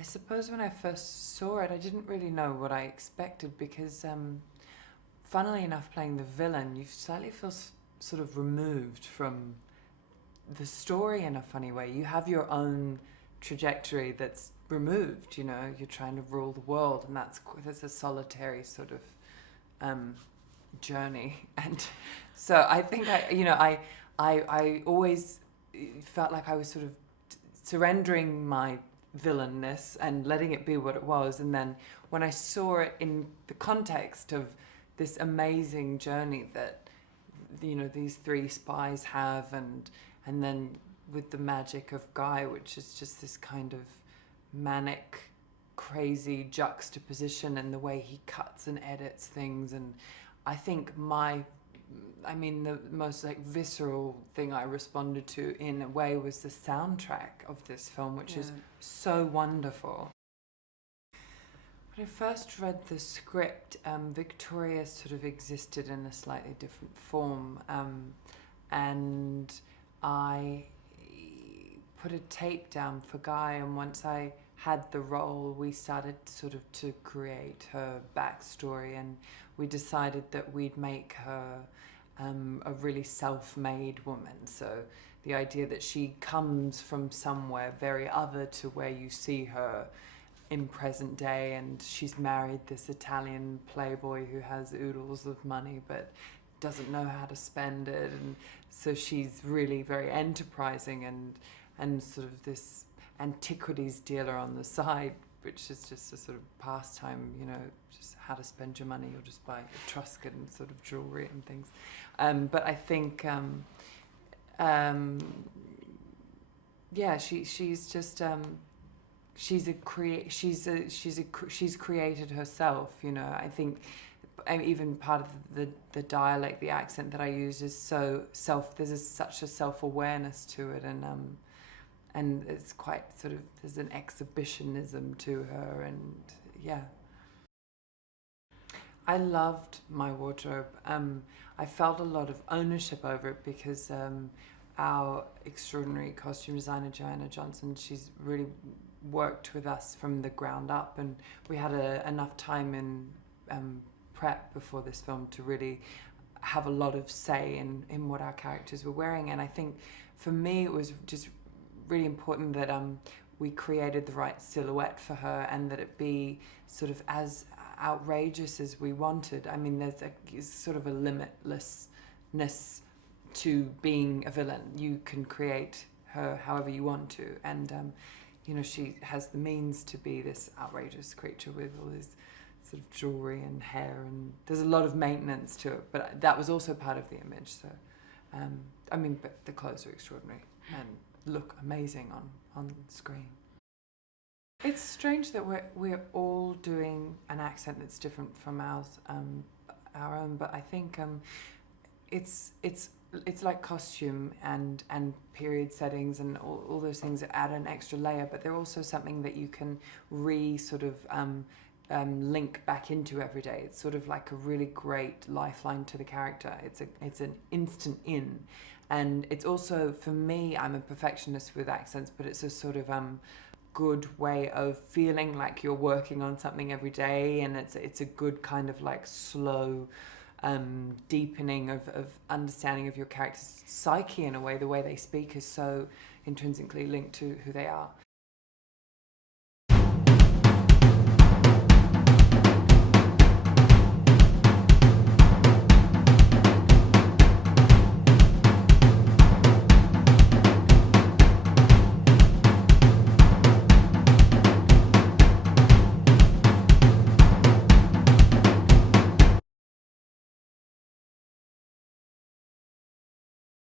I suppose when I first saw it, I didn't really know what I expected because, funnily enough, playing the villain, you slightly feel sort of removed from the story in a funny way. You have your own trajectory that's removed, you know, you're trying to rule the world, and that's a solitary sort of journey. And so I think I always felt like I was sort of surrendering my villainness and letting it be what it was. And then when I saw it in the context of this amazing journey that, you know, these three spies have, and then with the magic of Guy, which is just this kind of manic, crazy juxtaposition and the way he cuts and edits things. And I think the most like visceral thing I responded to in a way was the soundtrack of this film, which is so wonderful. When I first read the script, Victoria sort of existed in a slightly different form, and I put a tape down for Guy, and once I had the role, we started sort of to create her backstory, and we decided that we'd make her a really self-made woman. So the idea that she comes from somewhere very other to where you see her in present day, and she's married this Italian playboy who has oodles of money but doesn't know how to spend it, and so she's really very enterprising and sort of this antiquities dealer on the side, which is just a sort of pastime, you know, just how to spend your money. You'll just buy Etruscan sort of jewelry and things. But I think, she's just she's created herself. You know, I think even part of the dialect, the accent that I use is so such a self-awareness to it, and it's quite sort of, there's an exhibitionism to her, and yeah. I loved my wardrobe. I felt a lot of ownership over it because our extraordinary costume designer, Joanna Johnson, she's really worked with us from the ground up, and we had enough time in prep before this film to really have a lot of say in what our characters were wearing. And I think for me it was just really important that we created the right silhouette for her, and that it be sort of as outrageous as we wanted. I mean, there's sort of a limitlessness to being a villain. You can create her however you want to, and you know, she has the means to be this outrageous creature with all this sort of jewelry and hair, and there's a lot of maintenance to it, but that was also part of the image. So but the clothes are extraordinary and look amazing on screen. It's strange that we're all doing an accent that's different from our own, but I think it's like costume and period settings and all those things that add an extra layer, but they're also something that you can link back into every day. It's sort of like a really great lifeline to the character. It's an instant in. And it's also, for me, I'm a perfectionist with accents, but it's a sort of good way of feeling like you're working on something every day, and it's a good kind of like slow deepening of understanding of your character's psyche in a way. The way they speak is so intrinsically linked to who they are.